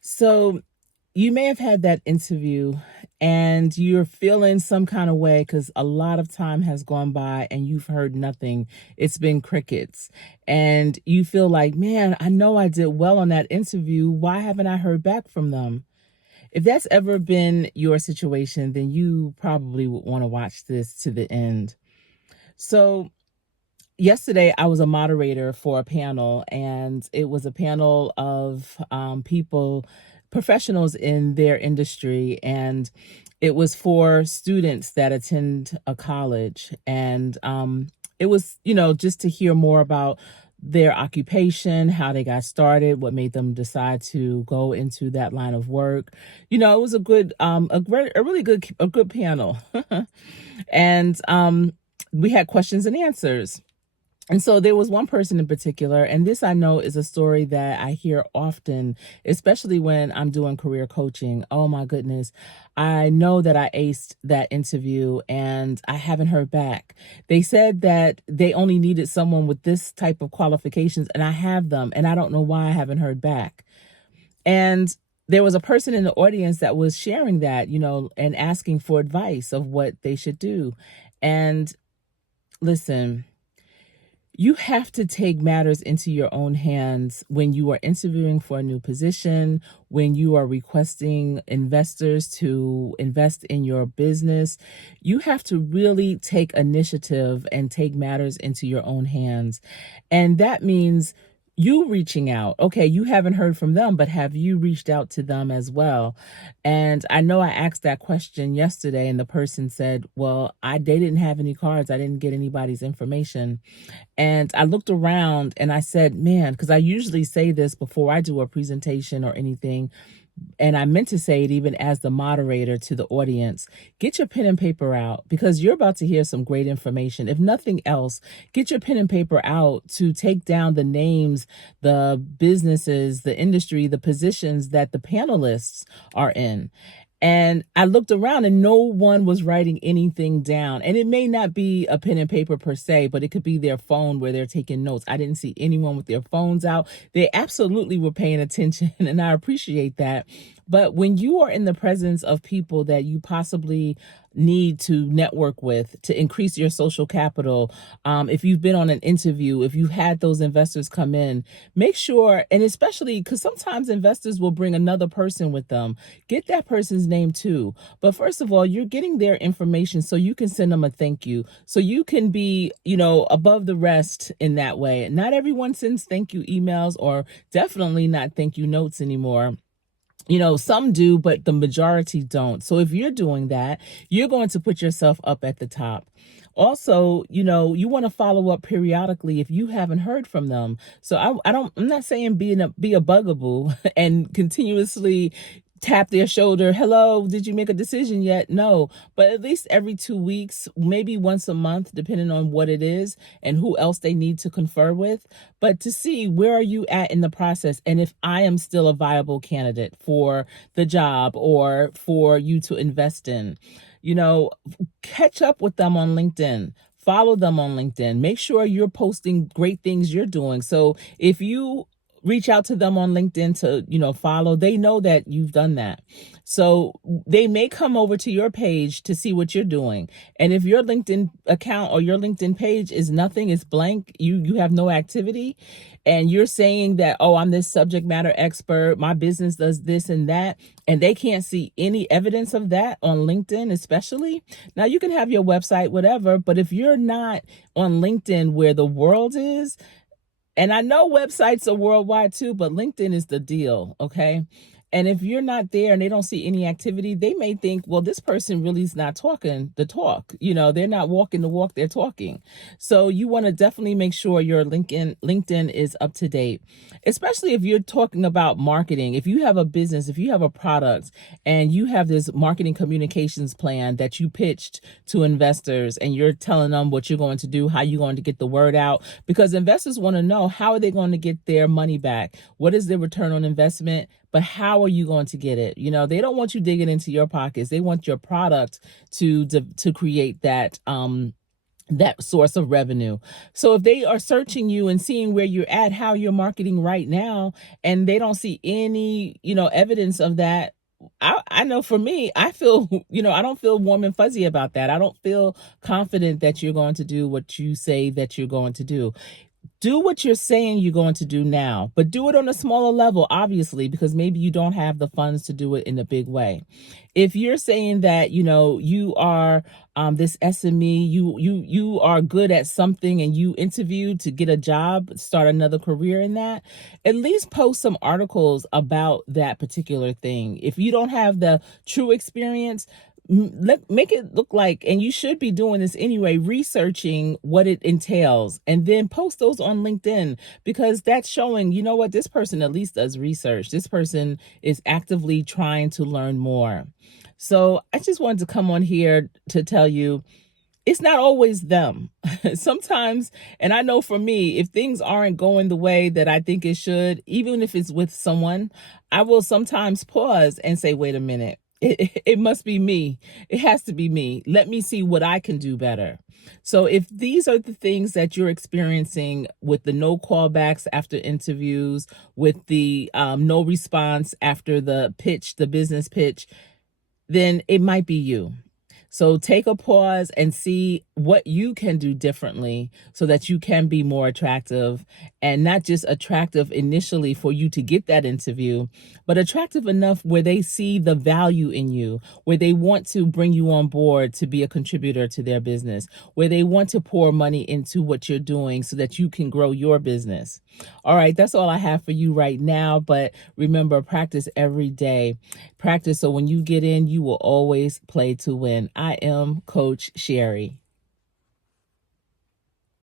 So you may have had that interview and you're feeling some kind of way because a lot of time has gone by and you've heard nothing. It's been crickets. And you feel like, man, I know I did well on that interview. Why haven't I heard back from them? If that's ever been your situation, then you probably would want to watch this to the end. So, yesterday I was a moderator for a panel, and it was a panel of people, professionals in their industry, and it was for students that attend a college. And it was, just to hear more about their occupation, how they got started, what made them decide to go into that line of work. It was a good, a really good, a good panel. And we had questions and answers. And so there was one person in particular, and this I know is a story that I hear often, especially when I'm doing career coaching. Oh my goodness. I know that I aced that interview and I haven't heard back. They said that they only needed someone with this type of qualifications, and I have them, and I don't know why I haven't heard back. And there was a person in the audience that was sharing that, and asking for advice of what they should do. And listen, you have to take matters into your own hands when you are interviewing for a new position, when you are requesting investors to invest in your business. You have to really take initiative and take matters into your own hands. And that means you reaching out. Okay, you haven't heard from them, but have you reached out to them as well? And I know I asked that question yesterday, and the person said, well, they didn't have any cards. I didn't get anybody's information. And I looked around and I said, man, because I usually say this before I do a presentation or anything. And I meant to say it even as the moderator to the audience. Get your pen and paper out, because you're about to hear some great information. If nothing else, get your pen and paper out to take down the names, the businesses, the industry, the positions that the panelists are in. And I looked around and no one was writing anything down. And it may not be a pen and paper per se, but it could be their phone where they're taking notes. I didn't see anyone with their phones out. They absolutely were paying attention, and I appreciate that. But when you are in the presence of people that you possibly need to network with to increase your social capital, if you've been on an interview, if you've had those investors come in, make sure, and especially because sometimes investors will bring another person with them, get that person's name too. But first of all, you're getting their information so you can send them a thank you, so you can be, above the rest in that way. Not everyone sends thank you emails, or definitely not thank you notes anymore. Some do, but the majority don't. So if you're doing that, you're going to put yourself up at the top. Also, you want to follow up periodically if you haven't heard from them. So I'm not saying be a bugaboo and continuously tap their shoulder. Hello, did you make a decision yet? No, but at least every 2 weeks, maybe once a month, depending on what it is and who else they need to confer with. But to see where are you at in the process, and if I am still a viable candidate for the job or for you to invest in. Catch up with them on LinkedIn. Follow them on LinkedIn. Make sure you're posting great things you're doing. So if you reach out to them on LinkedIn to, follow, they know that you've done that. So they may come over to your page to see what you're doing. And if your LinkedIn account or your LinkedIn page is nothing, it's blank, you have no activity, and you're saying that, oh, I'm this subject matter expert, my business does this and that, and they can't see any evidence of that on LinkedIn, especially. Now, you can have your website, whatever, but if you're not on LinkedIn where the world is, and I know websites are worldwide too, but LinkedIn is the deal, okay? And if you're not there and they don't see any activity, they may think, well, this person really is not talking the talk. They're not walking the walk, they're talking. So you want to definitely make sure your LinkedIn is up to date, especially if you're talking about marketing. If you have a business, if you have a product and you have this marketing communications plan that you pitched to investors, and you're telling them what you're going to do, how you're going to get the word out, because investors want to know, how are they going to get their money back? What is their return on investment? But how are you going to get it? They don't want you digging into your pockets. They want your product to create that that source of revenue. So if they are searching you and seeing where you're at, how you're marketing right now, and they don't see any, evidence of that, I know for me, I feel, I don't feel warm and fuzzy about that. I don't feel confident that you're going to do what you say that you're going to do. Do what you're saying you're going to do now, but do it on a smaller level, obviously, because maybe you don't have the funds to do it in a big way. If you're saying that, you are this SME, you are good at something and you interviewed to get a job, start another career in that, at least post some articles about that particular thing. If you don't have the true experience, make it look like, and you should be doing this anyway, researching what it entails and then post those on LinkedIn, because that's showing, what, this person at least does research. This person is actively trying to learn more. So I just wanted to come on here to tell you, it's not always them. Sometimes, and I know for me, if things aren't going the way that I think it should, even if it's with someone, I will sometimes pause and say, wait a minute. It must be me. It has to be me. Let me see what I can do better. So if these are the things that you're experiencing with the no callbacks after interviews, with the no response after the pitch, the business pitch, then it might be you. So take a pause and see what you can do differently so that you can be more attractive, and not just attractive initially for you to get that interview, but attractive enough where they see the value in you, where they want to bring you on board to be a contributor to their business, where they want to pour money into what you're doing so that you can grow your business. All right, that's all I have for you right now. But remember, practice every day. Practice so when you get in, you will always play to win. I am Coach Sherri.